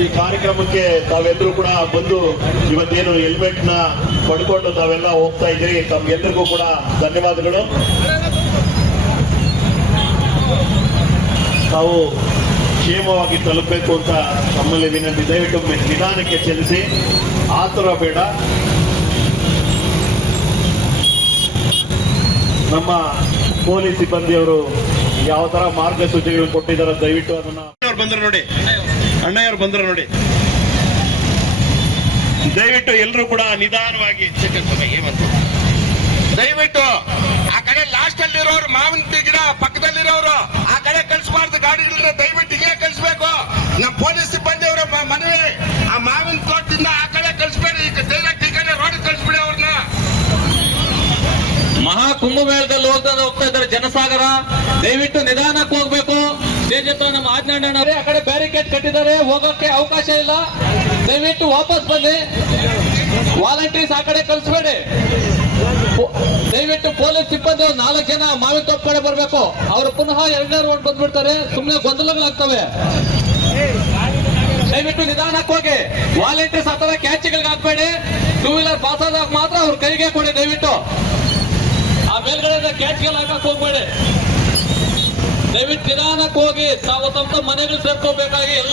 ಈ ಕಾರ್ಯಕ್ರಮಕ್ಕೆ ತಾವೆಲ್ಲರೂ ಕೂಡ ಬಂದು ಇವತ್ತೇನು ಹೆಲ್ಮೆಟ್ ನ ಪಡ್ಕೊಂಡು ತಾವೆಲ್ಲ ಹೋಗ್ತಾ ಇದ್ದೀರಿ. ತಮ್ಗೆಲ್ಲರಿಗೂ ಕೂಡ ಧನ್ಯವಾದಗಳು. ತಾವು ಕ್ಷೇಮವಾಗಿ ತಲುಪಬೇಕು ಅಂತ ನಮ್ಮಲ್ಲಿ ವಿನಂತಿ. ದಯವಿಟ್ಟು ನಿಧಾನಕ್ಕೆ ಚಲಿಸಿ, ಆತುರ ಬೇಡ. ನಮ್ಮ ಪೊಲೀಸ್ ಸಿಬ್ಬಂದಿಯವರು ಯಾವ ತರ ಮಾರ್ಗಸೂಚಿಗಳು ಕೊಟ್ಟಿದ್ದಾರೆ ದಯವಿಟ್ಟು ಅದನ್ನ ಬಂದ್ರೆ ನೋಡಿ, ಅಣ್ಣಯ್ಯವ್ರು ಬಂದ್ರೆ ನೋಡಿ. ದಯವಿಟ್ಟು ಎಲ್ಲರೂ ಕೂಡ ನಿಧಾನವಾಗಿ ದಯವಿಟ್ಟು ಆ ಕಡೆ ಲಾಸ್ಟ್ ಅಲ್ಲಿರೋರು ಮಾವಿನ ಗಿಡ ಪಕ್ಕದಲ್ಲಿರೋರು ಆ ಕಡೆ ಕಳಿಸಬಾರ್ದು. ಗಾಡಿಗಳನ್ನ ದಯವಿಟ್ಟು ಹೀಗೆ ಕಳಿಸ್ಬೇಕು. ನಮ್ಮ ಪೊಲೀಸ್ ಸಿಬ್ಬಂದಿಯವರ ಮನವಿ, ಆ ಮಾವಿನ ತೋಟದಿಂದ ಆ ಕಡೆ ಕಳಿಸ್ಬೇಡಿ, ಈ ಕಡೆ ರೋಡ್ ಕಳಿಸ್ಬಿಡಿ ಅವ್ರನ್ನ. ಮಹಾ ಕುಂಭಮೇಳದಲ್ಲಿ ಹೋಗ್ತಾ ಇದ್ದಾರೆ ಜನಸಾಗರ. ದಯವಿಟ್ಟು ನಿಧಾನಕ್ಕೆ ಹೋಗ್ಬೇಕು. ನಮ್ಮ ಆಜ್ಞಾಂಡ ಆ ಕಡೆ ಬ್ಯಾರಿಕೇಡ್ ಕಟ್ಟಿದ್ದಾರೆ, ಹೋಗೋಕೆ ಅವಕಾಶ ಇಲ್ಲ. ದಯವಿಟ್ಟು ವಾಪಸ್ ಬನ್ನಿ. ವಾಲಂಟಿಯರ್ಸ್ ಆ ಕಡೆ ಕಳಿಸ್ಬೇಡಿ. ದಯವಿಟ್ಟು ಪೊಲೀಸ್ ಸಿಬ್ಬಂದಿ 4 ಜನ ಮಾವಿನ ತೋಪ್ ಕಡೆ ಬರಬೇಕು. ಅವರು ಪುನಃ 2ನೇ ರೋಡ್ ಬಂದ್ಬಿಡ್ತಾರೆ. ಸುಮ್ಮನೆ ಗೊಂದಲಗಳಾಗ್ತವೆ. ದಯವಿಟ್ಟು ನಿಧಾನಕ್ಕೆ ಹೋಗಿ. ವಾಲಂಟಿಯರ್ಸ್ ಆ ತರ ಕ್ಯಾಚ್ಗಳಿಗೆ ಹಾಕ್ಬೇಡಿ. 2 ವೀಲರ್ ಪಾಸ್ ಆದಾಗ ಮಾತ್ರ ಅವ್ರ ಕೈಗೆ ಕೊಡಿ. ದಯವಿಟ್ಟು ಆ ಮೇಲ್ಗಡೆ ಕ್ಯಾಚ್ಗಳು ಹಾಕಕ್ ಹೋಗ್ಬೇಡಿ. ದಯವಿಟ್ಟು ನಿಧಾನಕ್ಕೆ ಹೋಗಿ ತಾವು ತಮ್ಮ ಮನೆಗಳು ಸೇರ್ಕೋಬೇಕಾಗಿ ಎಲ್ಲ